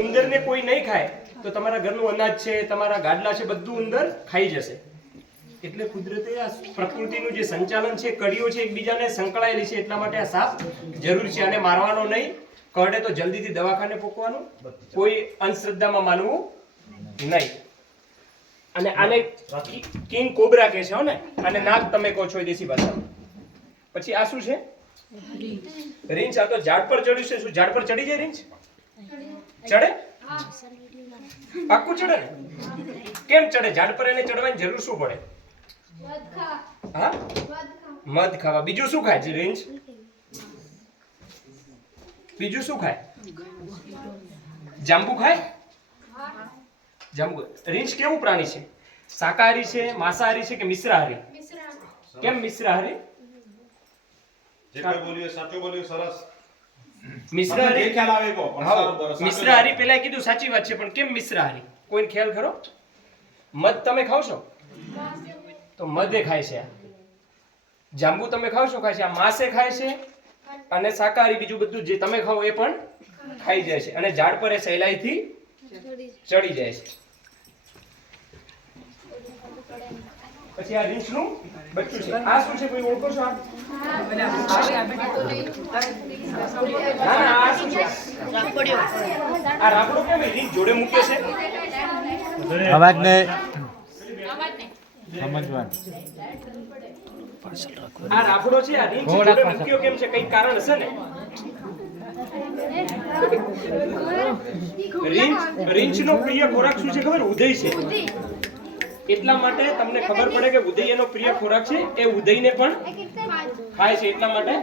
ઉંદરને કોઈ નહીં ખાય તો તમારા ઘરનું અનાજ છે, તમારા ગાડલા છે, બધું ઉંદર ખાઈ જશે. એટલે કુદરતે આ પ્રકૃતિનું જે સંચાલન છે, કડીઓ છે, એકબીજાને સંકળાયેલી છે. એટલા માટે આ સાપ જરૂરી છે. અને મારવાનો નહીં, કરડે તો જલ્દીથી દવાખાને પોકવાનું, કોઈ અંધશ્રદ્ધામાં માનવું નહીં. અને આને કિંગ કોબરા કહે છે ને, અને નાગ તમે કહો છો દેશી ભાષામાં. પછી આ શું છે? રીંછ. આ તો ઝાડ પર ચડ્યું છે. શું ઝાડ પર ચડી જાય રીંછ? ચડે? પાક્કું ચડે ને? કેમ ચડે? ઝાડ પર એને ચડવાની જરૂર શું પડે? હા, મધ ખાવા. બીજું શું ખાય છે રીંછ? બીજું શું ખાય? જાંબુ ખાય? જાંબુ. રીંછ કેવું પ્રાણી છે? શાકાહારી છે, માંસાહારી છે કે મિશ્રાહારી? કેમ મિશ્રાહારી? જે કોઈ બોલ્યો સાચું બોલ્યો, સરસ. મિશ્રાહારી ખ્યાલ આવે કો મિશ્રાહારી પેલા કીધું, સાચી વાત છે, પણ કેમ મિશ્રાહારી? કોઈને ખ્યાલ ખરો? મધ તમે ખાવ છો તો મધે ખાય છે. જાંબુ તમે ખાવ છો? ખાય છે. આ માંસે ખાય છે, અને શાકાહારી બીજું બધું જે તમે ખાઓ એ પણ ખાઈ જાય છે. અને ઝાડ પર એ સહેલાઈથી ચડી જાય છે. પછી આ રીંછનું બચ્ચું છે. આ શું છે? કોઈ ઓળખો છો? આ શું છે? આ રાફડો કેમ રીંછ જોડે મૂકે છે? અવાજને સમજવાનું. આ રાફડો છે, આ રીંછ જોડે મૂક્યો કેમ છે? કઈ કારણ હશે ને? રીંછનો પ્રિય ખોરાક શું છે ખબર? ઉધઈ છે. એટલા માટે તમને ખબર પડે કે ઉધઈ એનો પ્રિય ખોરાક છે. એ ઉધઈને પણ ખાય છે. એટલા માટે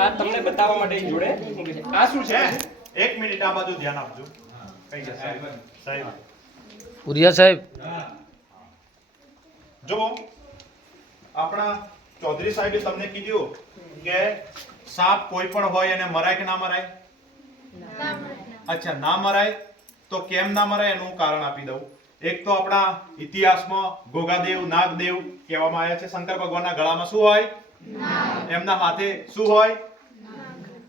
આ તમને બતાવવા માટે જોડે મૂકે છે. આ શું છે? એક મિનિટ આ બાજુ ધ્યાન આપજો. કઈ છે સાહેબ? પુરિયા સાહેબ, જો આપણા ચૌધરી સાહેબે તમને કીધું કે સાપ કોઈ પણ હોય એને મરાય કે ના મરાય? અચ્છા, ના મરાય. તો કેમ ના મરાય એનું કારણ આપી દઉં. એક તો આપણા ઇતિહાસમાં ગોગાદેવ, નાગદેવ કહેવામાં આવ્યા છે. શંકર ભગવાનના ગળામાં શું હોય? એમના હાથે શું હોય?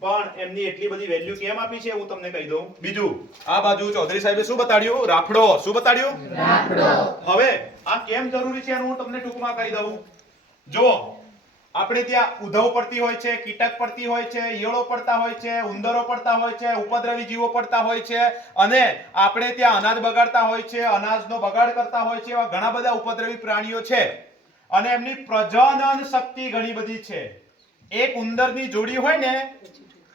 પણ એમની એટલી બધી વેલ્યુ કેમ આપી છે હું તમને કહી દઉં. બીજું, આ બાજુ ચૌધરી સાહેબે શું બતાડ્યું? રાફડો. શું બતાડ્યું? રાફડો. હવે આ કેમ જરૂરી છે એનું હું તમને ટૂંકમાં કહી દઉં. જો આપણે ત્યાં ઉધવ પડતી હોય છે, કીટક પડતી હોય છે, ઈયળો પડતા હોય છે, ઉંદરો પડતા હોય છે, ઉપદ્રવી જીવો પડતા હોય છે, અને આપણે ત્યાં અનાજ બગાડતા હોય છે, અનાજનો બગાડ કરતા હોય છે. એવા ઘણા બધા ઉપદ્રવી પ્રાણીઓ છે, અને એમની પ્રજનન શક્તિ ઘણી બધી છે. એક ઉંદરની જોડી હોય ને,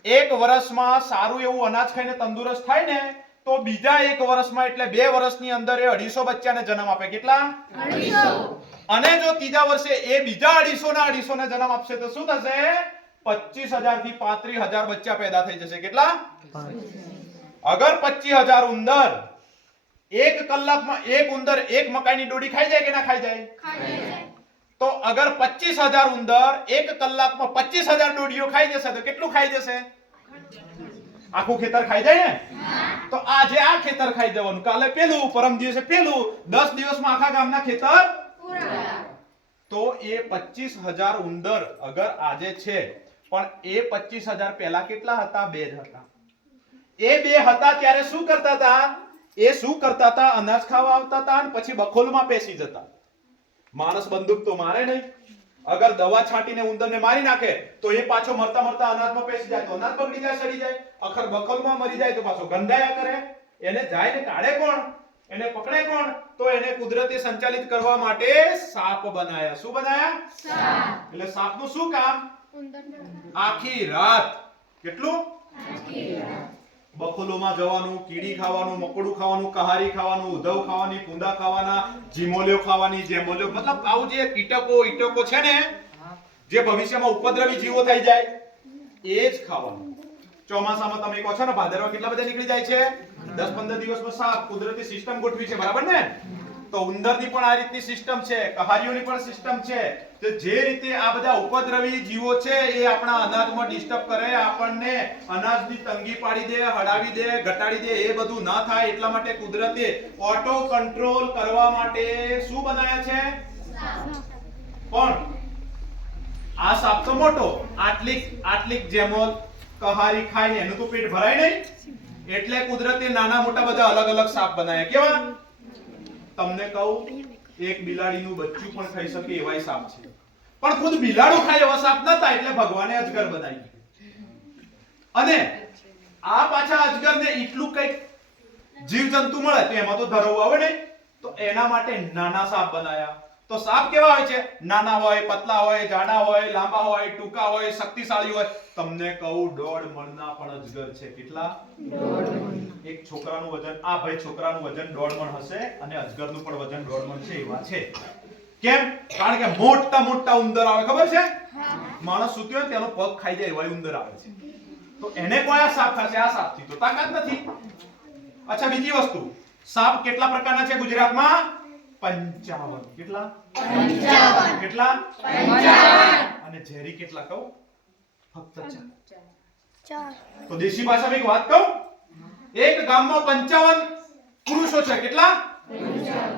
એક વર્ષમાં સારું એવું અનાજ ખાઈને તંદુરસ્ત થાય ને, તો બીજા એક વર્ષમાં એટલે 2 વર્ષની અંદર એ 250 બચ્ચાને જન્મ આપે. કેટલા? 250. અને જો ત્રીજા વર્ષે એ બીજા 250 ને જન્મ આપશે તો શું થશે? 25,000 થી 35,000 બચ્ચા પેદા થઈ જશે. કેટલા? અગર 25,000 ઉંદર એક કલાકમાં, એક ઉંદર એક મકાઈની ડોડી ખાઈ જાય કે ના ખાઈ જાય? ખાઈ જાય. તો અગર 25,000 ઉંદર એક કલાકમાં 25,000 ડોડીઓ ખાઈ જશે તો કેટલું ખાઈ જશે? આખું ખેતર ખાઈ જાય ને? તો આજે આ ખેતર ખાઈ જવાનું, કાલે પેલું, પરમ દિવસે પેલું, 10 દિવસમાં આખા ગામના ખેતર પૂરા. તો એ 25,000 ઉંદર અગર આજે છે, પણ એ 25,000 પહેલા કેટલા હતા? 2 જ હતા. એ 2 હતા ત્યારે શું કરતા હતા? એ શું કરતા હતા? અનાજ ખાવા આવતા હતા અને પછી બખોલમાં પેસી જતા. માણસ બંદૂક તો મારે નહીં. અગર દવા છાંટીને ઉંદરને મારી નાખે તો એ પાછો મરતા મરતા અનાજમાં પેસી જાય તો અનાજ બગડી જાય, સડી જાય. અખર બખોલમાં મરી જાય તો પાછો ગંધાયા કરે. એને જાય ને કાઢે કોણ? એને પકડે કોણ? તો એને કુદરતે સંચાલિત કરવા માટે સાપ બનાયા. શું બનાયા? સાપ. એટલે સાપનું શું કામ? આખી રાત. કેટલું? આખી રાત. બખોલોમાં જવાનું, કીડી ખાવાનું, મકોડું ખાવાનું, કહારી ખાવાનું, ઉધવ ખાવાની, પૂંદા ખાવાના, જીમોલિયો ખાવાની. જેમોલિયો મતલબ આવું જે કીટકો ઈટકો છે ને, જે ભવિષ્યમાં ઉપદ્રવી જીવો થઈ જાય, એ જ ખાવાનું. ચોમાસામાં તમે કહો છો ને ભાદરવા કેટલા બધા નીકળી જાય છે? 10-15 દિવસમાં સાપ. કુદરતી સિસ્ટમ ગોઠવી છે, બરાબર ને? તો ઉંદરની પણ આ રીતની સિસ્ટમ છે, કહારીઓની પણ સિસ્ટમ છે. તો જે રીતે આ બધા ઉપદ્રવી જીવો છે એ આપણા અનાજમાં ડિસ્ટર્બ કરે, આપણને અનાજની તંગી પાડી દે, હડાવી દે, ઘટાડી દે, એ બધું ના થાય એટલા માટે કુદરતે ઓટો કંટ્રોલ કરવા માટે શું બનાવ્યા છે? પણ આ સાપ તો મોટો, આટલીક જેમો કહારી ખાઈને એનું તો પેટ ભરાય નહીં. એટલે કુદરતે નાના મોટા બધા અલગ અલગ સાપ બનાવ્યા. કેવા? તમને કહું, એક બિલાડીનું બચ્ચું પણ ખાઈ શકે એવાય સાપ છે. પણ ખુદ બિલાડું ખાય એવા સાપ નતા, એટલે ભગવાને અજગર બનાવી. અને આ પાછા અજગરને એટલું કઈક જીવજંતુ મળે તો એમાં તો ધરવું આવે ને, તો એના માટે નાના સાપ બનાયા. તો સાપ કેવા હોય છે? નાના હોય, પતલા હોય, જાડા હોય, લાંબા હોય, ટૂંકા હોય, શક્તિશાળી હોય. તમને કહું, 1.5 મણના પણ અજગર છે. કેટલા? 1.5 મણ. એક છોકરાનું વજન, આ ભાઈ છોકરાનું વજન 1.5 મણ હશે, અને અજગરનું પણ વજન 1.5 મણ છે. એવા છે. કેમ? કારણ કે મોટા મોટા ઉંદર આવે, ખબર છે? માણસ સૂત્યો હોય તેનો પગ ખાઈ જાય એવા ઉંદર આવે છે. તો એને કયા સાપ ખાશે? આ સાપથી તો તાકાત નથી. અચ્છા, બીજી વસ્તુ, સાપ કેટલા પ્રકારના છે ગુજરાતમાં? 55. કેટલા? 55. કેટલા? 55. અને ઝેરી કેટલા કહું? ફક્ત 4. તો દેશી ભાષામાં એક વાત કહું, એક ગામમાં 55 પુરુષો છે. કેટલા? 55.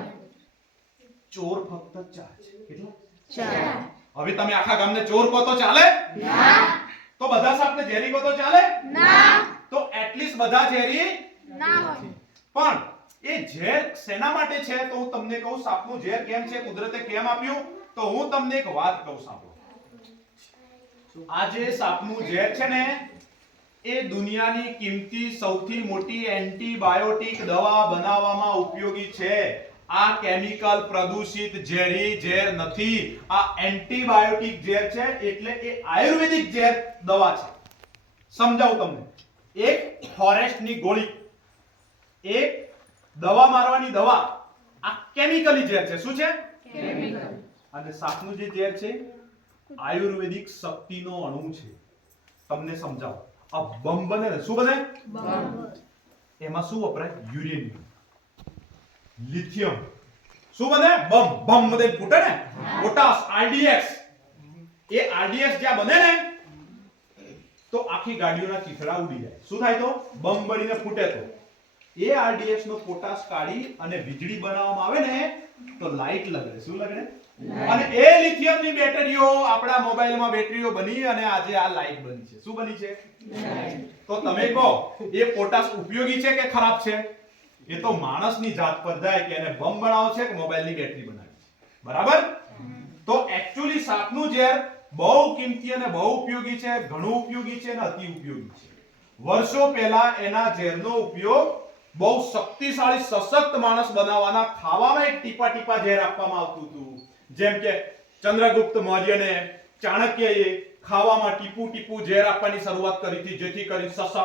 ચોર ફક્ત 4 છે. કેટલા? 4. હવે તમે આખા ગામને ચોર કહો તો ચાલે? ના. તો બધા સાપને ઝેરી કહો તો ચાલે? ના. તો એટલીસ્ટ બધા ઝેરી ના હોય. પણ એ ઝેર શેના માટે છે? તો હું તમને કહું, સાપનું ઝેર કેમ છે, કુદરતે કેમ આપ્યું, તો હું તમને એક વાત કહું, સાંભળો. આ જે સાપનું ઝેર છે ને, એ દુનિયાની કિંમતી સૌથી મોટી એન્ટીબાયોટિક દવા બનાવવામાં ઉપયોગી છે. આ કેમિકલ પ્રદૂષિત ઝેરી ઝેર નથી. આ એન્ટીબાયોટિક ઝેર છે, એટલે એ આયુર્વેદિક ઝેર દવા છે. સમજાવું તમને. એક ફોરેસ્ટની ગોળી, એક દવા મારવાની દવા, આ કેમિકલી ઝેર છે. શું છે? કેમિકલ. અને સાપનું જે ઝેર છે, આયુર્વેદિક શક્તિનો અણુ છે. તમને સમજાવો. આ બમ બને ને, શું બને? બમ. એમાં શું વપરાય? Uranium, lithium. શું બને? બમ. બમ બધે ફૂટે ને. Potash, RDX. એ આરડીએક્સ જ્યાં બને ને, તો આખી ગાડીઓના ચીથડા ઉડી જાય. શું થાય? તો બમ બળીને ફૂટે. તો એ આરડીએક્સ નો પોટાશ કાઢી અને વીજળી બનાવવામાં આવે ને, તો લાઈટ લગડે. શું લગડે? અને એ લિથિયમની બેટરીઓ આપણા મોબાઈલમાં બેટરીઓ બની અને આજે આ લાઈટ બની છે. શું બની છે? તો તમે કહો, એ પોટાશ ઉપયોગી છે કે ખરાબ છે? એ તો માણસની જાત પર જાય કે એને બમ બનાવો છે કે મોબાઈલની બેટરી બનાવી છે. બરાબર? તો એક્ચ્યુઅલી સાપનું ઝેર બહુ કિંમતી અને બહુ ઉપયોગી છે. ઘણું ઉપયોગી છે અને અતિ ઉપયોગી છે. વર્ષો પહેલા એના ઝેરનો ઉપયોગ બહુ શક્તિશાળી સશક્ત માણસ બનાવવાના ખાવામાં એક ટીપા ટીપા ઝેર આપવામાં આવતું હતું. જેમ કે ચંદ્રગુપ્ત મૌર્યને ચાણક્યએ ખાવામાં ટીપું ટીપું ઝેર આપવાની શરૂઆત કરી હતી, જેથી કરી સશક્ત